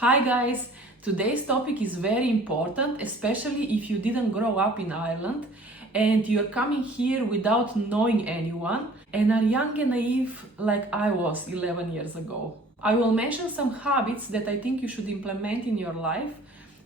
Hi guys! Today's topic is very important, especially if you didn't grow up in Ireland and you're coming here without knowing anyone and are young and naive like I was 11 years ago. I will mention some habits that I think you should implement in your life,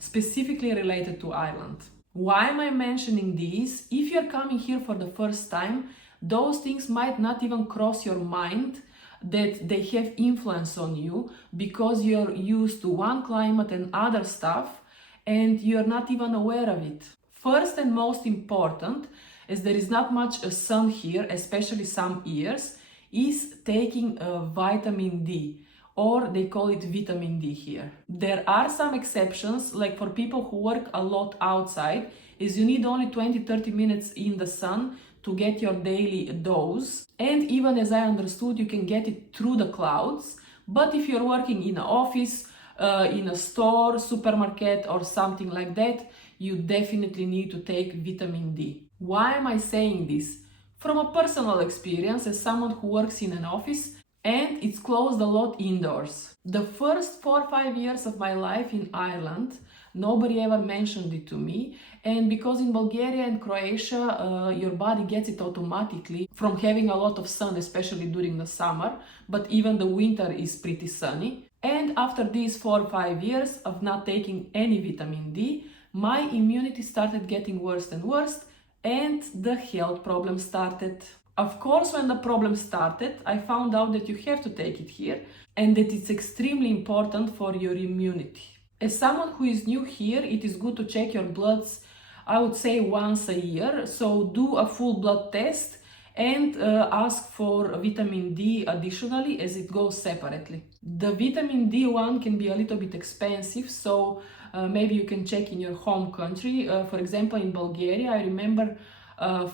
specifically related to Ireland. Why am I mentioning these? If you're coming here for the first time, those things might not even cross your mind that they have influence on you because you're used to one climate and other stuff and you're not even aware of it. First and most important, as there is not much sun here, especially some years, is taking vitamin D, or they call it vitamin D here. There are some exceptions, like for people who work a lot outside, is you need only 20-30 minutes in the sun to get your daily dose. And even as I understood, you can get it through the clouds. But if you're working in an office, in a store, supermarket or something like that, you definitely need to take vitamin D. Why am I saying this? From a personal experience as someone who works in an office and it's closed a lot indoors. The first 4 or 5 years of my life in Ireland, nobody ever mentioned it to me, and because in Bulgaria and Croatia your body gets it automatically from having a lot of sun, especially during the summer, but even the winter is pretty sunny. And after these 4 or 5 years of not taking any vitamin D, my immunity started getting worse and worse, and the health problem started. Of course, when the problem started, I found out that you have to take it here and that it's extremely important for your immunity. As someone who is new here, it is good to check your bloods, I would say once a year. So do a full blood test and ask for vitamin D additionally, as it goes separately. The vitamin D one can be a little bit expensive, so maybe you can check in your home country. For example, in Bulgaria, I remember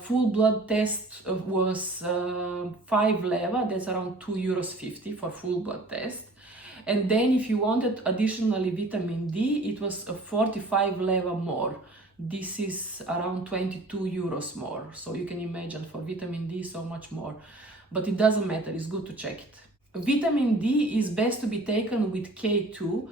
full blood test was 5 leva, that's around €2.50 for full blood test. And then if you wanted additionally vitamin D, it was 45 leva more. This is around 22 euros more. So you can imagine for vitamin D so much more. But it doesn't matter, it's good to check it. Vitamin D is best to be taken with K2,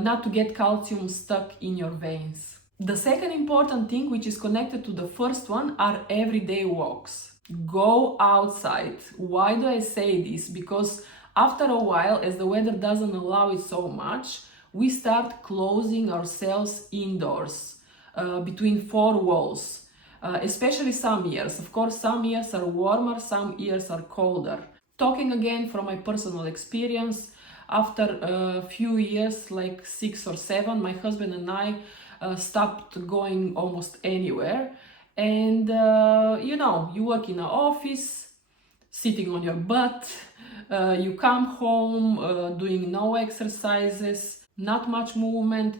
not to get calcium stuck in your veins. The second important thing, which is connected to the first one, are everyday walks. Go outside. Why do I say this? Because after a while, as the weather doesn't allow it so much, we start closing ourselves indoors, between 4 walls, especially some years. Of course, some years are warmer, some years are colder. Talking again from my personal experience, after a few years, like 6 or 7, my husband and I stopped going almost anywhere. And you work in an office, sitting on your butt, you come home doing no exercises, not much movement,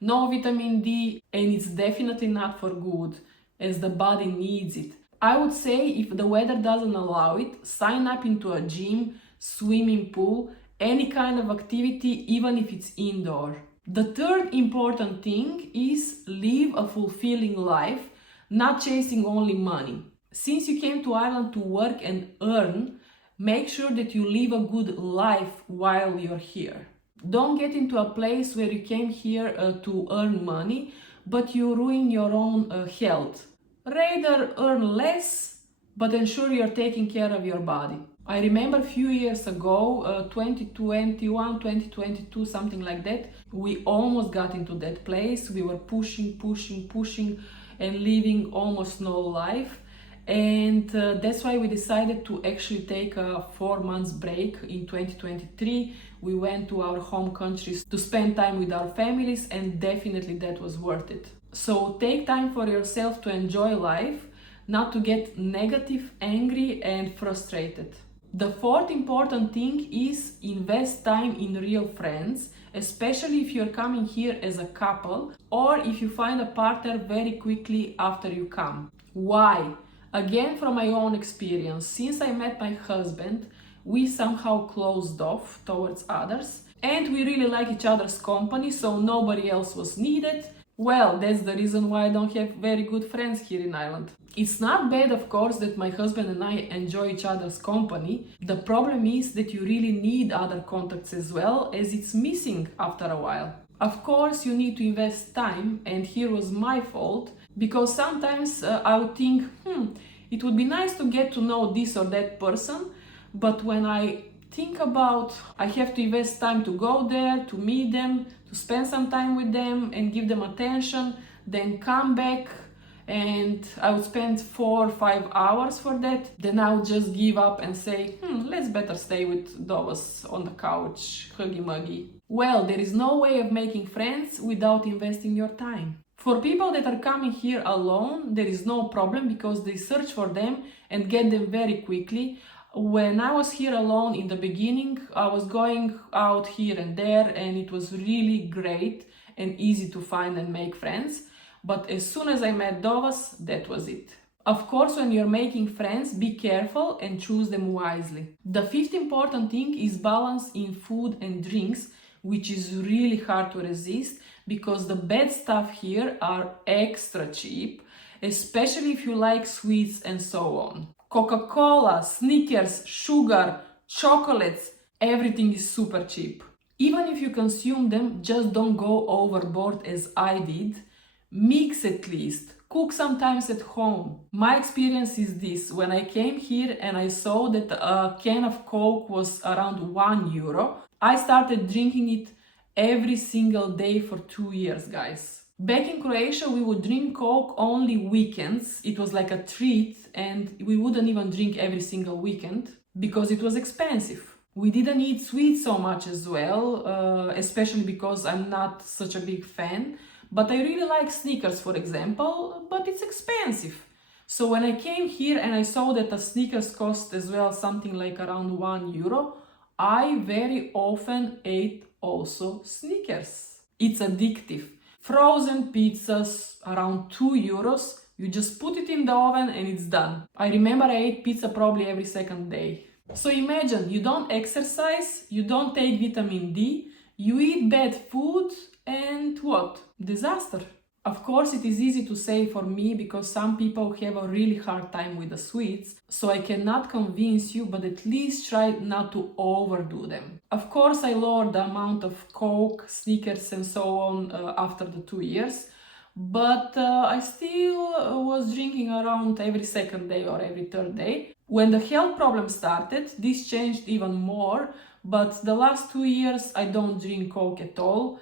no vitamin D, and it's definitely not for good, as the body needs it. I would say if the weather doesn't allow it, sign up into a gym, swimming pool, any kind of activity, even if it's indoor. The third important thing is live a fulfilling life, not chasing only money. Since you came to Ireland to work and earn, make sure that you live a good life while you're here. Don't get into a place where you came here to earn money, but you ruin your own health. Rather earn less, but ensure you're taking care of your body. I remember a few years ago, 2021, 2022, something like that, we almost got into that place. We were pushing and living almost no life. And that's why we decided to actually take a 4 months break in 2023. We went to our home countries to spend time with our families, and definitely that was worth it. So take time for yourself to enjoy life, not to get negative, angry and frustrated. The fourth important thing is invest time in real friends, especially if you're coming here as a couple or if you find a partner very quickly after you come. Why? Again, from my own experience, since I met my husband, we somehow closed off towards others and we really like each other's company, so nobody else was needed. Well, that's the reason why I don't have very good friends here in Ireland. It's not bad, of course, that my husband and I enjoy each other's company. The problem is that you really need other contacts as well, as it's missing after a while. Of course, you need to invest time, and here was my fault, because sometimes I would think, it would be nice to get to know this or that person, but when I think about I have to invest time to go there, to meet them, to spend some time with them and give them attention, then come back and I would spend 4 or 5 hours for that, then I would just give up and say, let's better stay with Dovas on the couch, huggy muggy. Well, there is no way of making friends without investing your time. For people that are coming here alone, there is no problem because they search for them and get them very quickly. When I was here alone in the beginning, I was going out here and there and it was really great and easy to find and make friends. But as soon as I met Dovas, that was it. Of course, when you're making friends, be careful and choose them wisely. The fifth important thing is balance in food and drinks, which is really hard to resist because the bad stuff here are extra cheap, especially if you like sweets and so on. Coca-Cola, Snickers, sugar, chocolates, everything is super cheap. Even if you consume them, just don't go overboard as I did. Mix at least. Cook sometimes at home. My experience is this. When I came here and I saw that a can of Coke was around €1, I started drinking it every single day for 2 years, guys. Back in Croatia, we would drink Coke only weekends. It was like a treat and we wouldn't even drink every single weekend because it was expensive. We didn't eat sweets so much as well, especially because I'm not such a big fan. But I really like Snickers, for example, but it's expensive. So when I came here and I saw that a Snickers cost as well something like around €1, I very often ate also Snickers. It's addictive. Frozen pizzas around €2. You just put it in the oven and it's done. I remember I ate pizza probably every second day. So imagine, you don't exercise, you don't take vitamin D, you eat bad food and what? Disaster. Of course, it is easy to say for me because some people have a really hard time with the sweets, so I cannot convince you, but at least try not to overdo them. Of course, I lowered the amount of Coke, Snickers and so on after the 2 years, but I still was drinking around every second day or every third day. When the health problem started, this changed even more, but the last 2 years I don't drink Coke at all.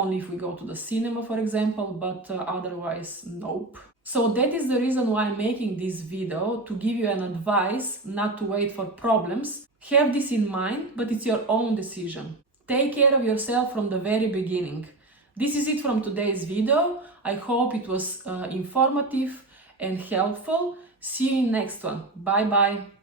Only if we go to the cinema, for example, but otherwise, nope. So that is the reason why I'm making this video, to give you an advice not to wait for problems. Have this in mind, but it's your own decision. Take care of yourself from the very beginning. This is it from today's video. I hope it was informative and helpful. See you in next one. Bye bye.